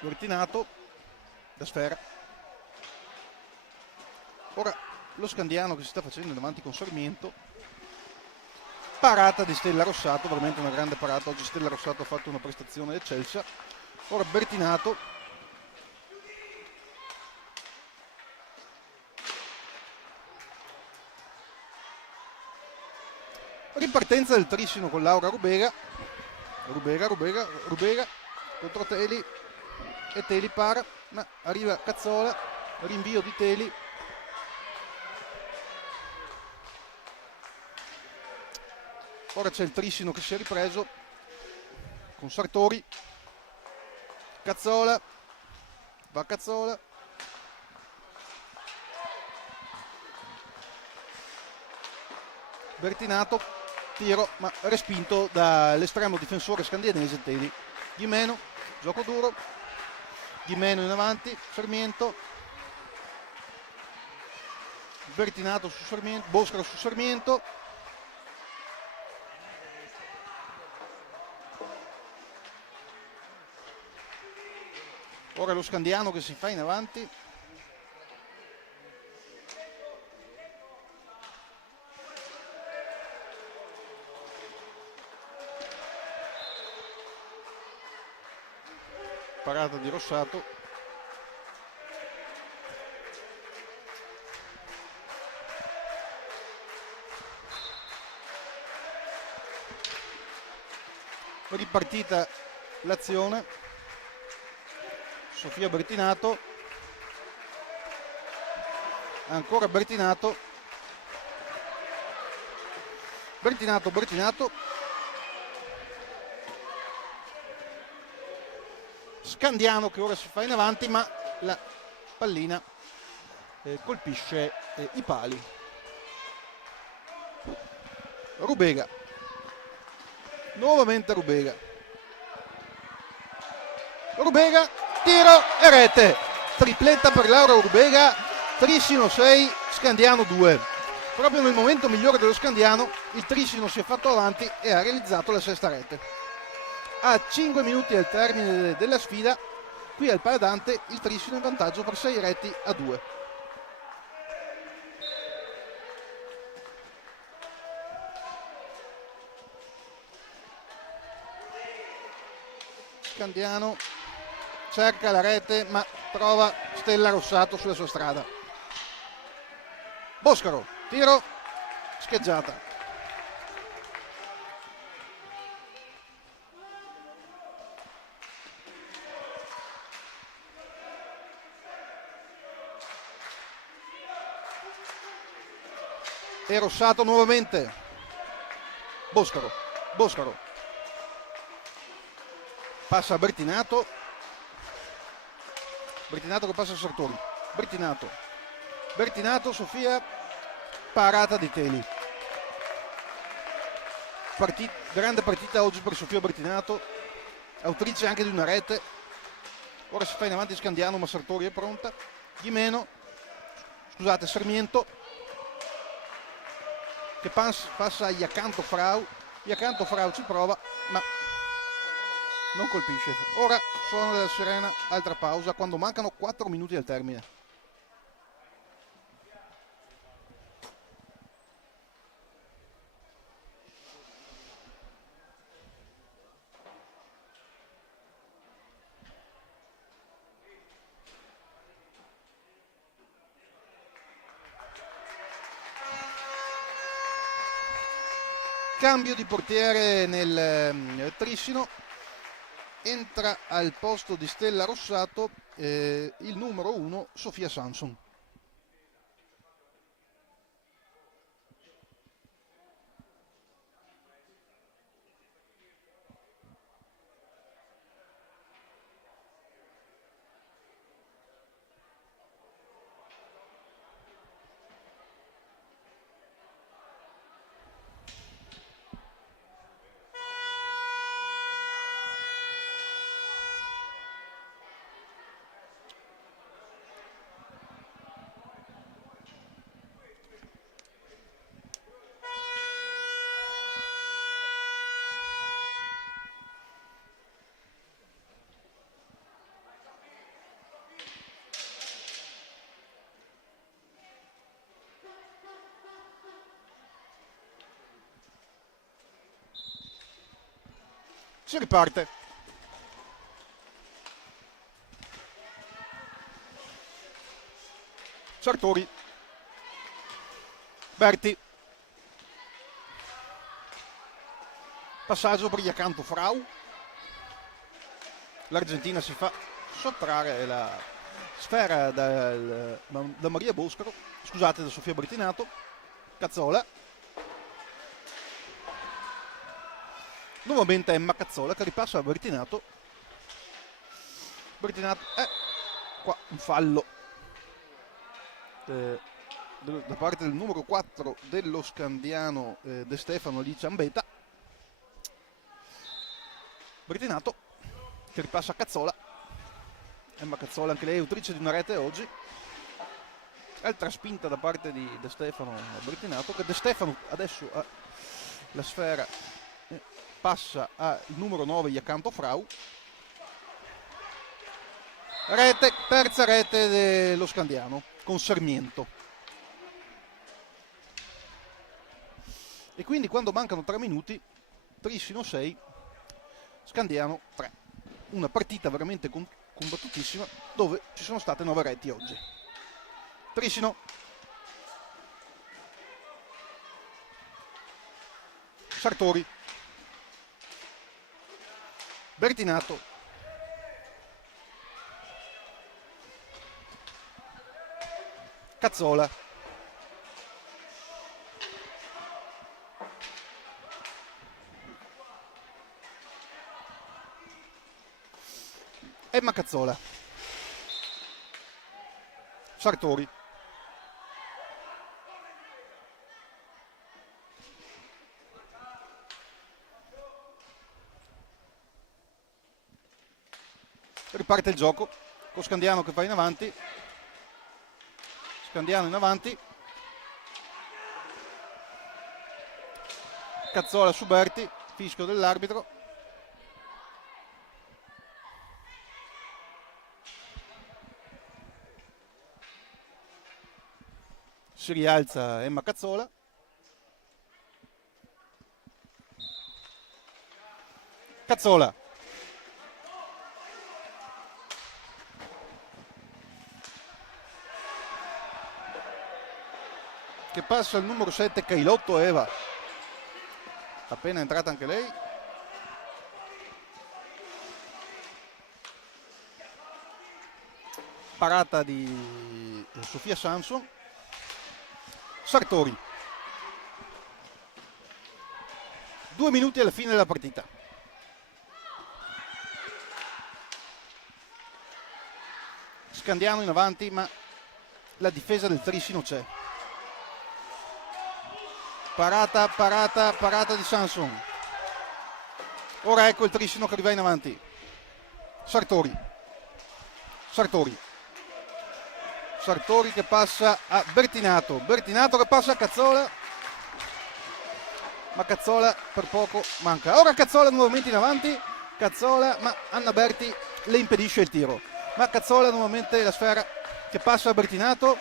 Bertinato da sfera. Ora lo Scandiano che si sta facendo in avanti con Sarmiento, parata di Stella Rossato, veramente una grande parata. Oggi Stella Rossato ha fatto una prestazione eccelsa. Ora Bertinato, ripartenza del Trissino con Laura Rubega, Rubega contro Teli e Teli para, ma arriva Cazzola, rinvio di Teli, ora c'è il Trissino che si è ripreso con Sartori, Cazzola, va Cazzola, Bertinato, tiro ma respinto dall'estremo difensore scandinese Teli. Ghimeno, gioco duro, Ghimeno in avanti, Sarmiento, Bertinato su Sarmiento, Bosca su Sarmiento, ora lo Scandiano che si fa in avanti, parata di Rossato. Ripartita l'azione. Sofia Bertinato, ancora Bertinato, Scandiano che ora si fa in avanti, ma la pallina colpisce i pali. Rubega, nuovamente Rubega, tiro e rete, tripletta per Laura Rubega, Trissino 6, Scandiano 2. Proprio nel momento migliore dello Scandiano il Trissino si è fatto avanti e ha realizzato la sesta rete. A 5 minuti al termine della sfida, qui al Paradante il Trissino in vantaggio per 6 reti a 2. Scandiano cerca la rete ma trova Stella Rossato sulla sua strada. Boscaro, tiro, scheggiata. E Rossato nuovamente. Boscaro passa a Bertinato che passa a Sartori. Bertinato, Sofia, parata di Teli. Grande partita oggi per Sofia Bertinato, autrice anche di una rete. Ora si fa in avanti Scandiano, ma Sartori è pronta. Sarmiento che passa a Iacanto Frau ci prova ma non colpisce. Ora suona della sirena, altra pausa quando mancano 4 minuti al termine. Cambio di portiere nel Trissino, entra al posto di Stella Rossato il numero 1 Sofia Samson. Si riparte. Sartori, Berti, passaggio per Iacanto Frau, l'Argentina si fa sottrarre la sfera da Maria Boscaro, scusate, da Sofia Bertinato. Cazzola, nuovamente Emma Cazzola che ripassa a Bertinato. Qua un fallo da parte del numero 4 dello Scandiano De Stefano di Ciambeta. Bertinato che ripassa a Cazzola. Emma Cazzola, anche lei autrice di una rete oggi. Altra spinta da parte di De Stefano a Bertinato, che De Stefano adesso ha la sfera, passa al numero 9 Iacanto Frau. Rete, terza rete dello Scandiano con Sarmiento. E quindi quando mancano 3 minuti, Trissino 6, Scandiano 3. Una partita veramente combattutissima, dove ci sono state 9 reti oggi. Trissino, Sartori, Bertinato, Cazzola, Emma Cazzola, Sartori, riparte il gioco con Scandiano che va in avanti, Scandiano in avanti, Cazzola su Berti, fischio dell'arbitro. Si rialza Emma Cazzola, Cazzola, che passa il numero 7 Cailotto Eva, appena entrata anche lei. Parata di Sofia Samson, Sartori. 2 minuti alla fine della partita. Scandiano in avanti, ma la difesa del Trissino c'è. Parata di Samson. Ora ecco il Trissino che arriva in avanti. Sartori che passa a Bertinato, Bertinato che passa a Cazzola, ma Cazzola per poco manca. Ora Cazzola nuovamente in avanti, Cazzola, ma Anna Berti le impedisce il tiro, ma Cazzola nuovamente la sfera che passa a Bertinato,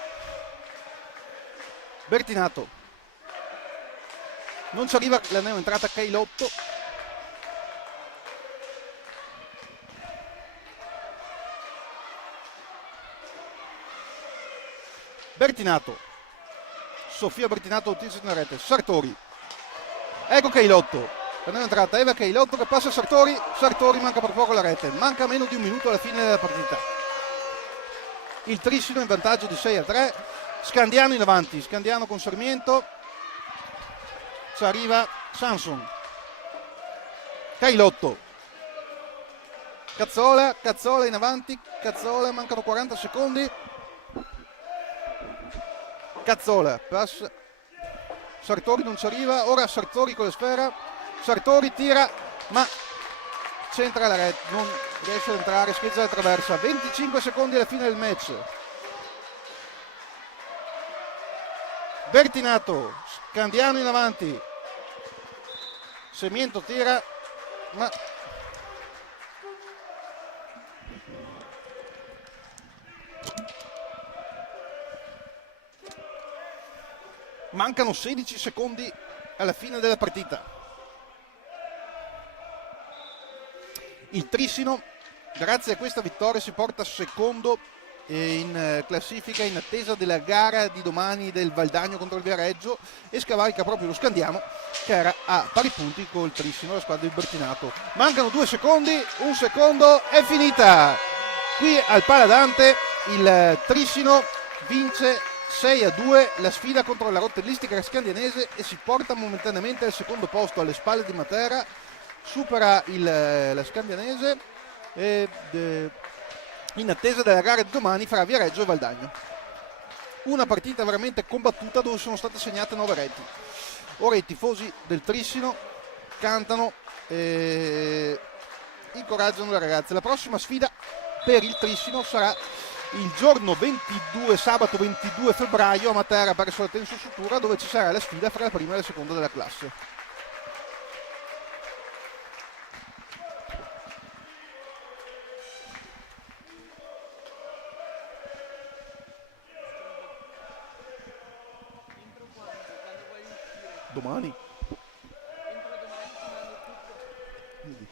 Bertinato non ci arriva la neoentrata Cailotto, Bertinato, Sofia Bertinato utilizza una rete, Sartori, ecco Cailotto, la neoentrata Eva Cailotto che passa a Sartori, Sartori manca per poco la rete, manca meno di un minuto alla fine della partita. Il Trissino in vantaggio di 6-3, Scandiano in avanti, Scandiano con Sarmiento, ci arriva Samson, Cailotto, Cazzola in avanti, Cazzola, mancano 40 secondi, Cazzola, passa, Sartori non ci arriva, ora Sartori con la sfera, Sartori tira, ma centra la rete, non riesce ad entrare, schizza la traversa, 25 secondi alla fine del match. Bertinato, Scandiano in avanti, Sarmiento tira, ma mancano 16 secondi alla fine della partita. Il Trissino, grazie a questa vittoria, si porta secondo in classifica in attesa della gara di domani del Valdagno contro il Viareggio e scavalca proprio lo Scandiano che era a pari punti col Trissino, la squadra di Bertinato. Mancano 2 secondi, un secondo, è finita! Qui al Paladante il Trissino vince 6-2 la sfida contro la rottellistica scandianese e si porta momentaneamente al secondo posto alle spalle di Matera, supera la scandianese e in attesa della gara di domani fra Viareggio e Valdagno. Una partita veramente combattuta dove sono state segnate 9 reti. Ora i tifosi del Trissino cantano e incoraggiano le ragazze. La prossima sfida per il Trissino sarà il giorno 22, sabato 22 febbraio a Matera verso la Tensostruttura, dove ci sarà la sfida fra la prima e la seconda della classe. Domani? Chiudi.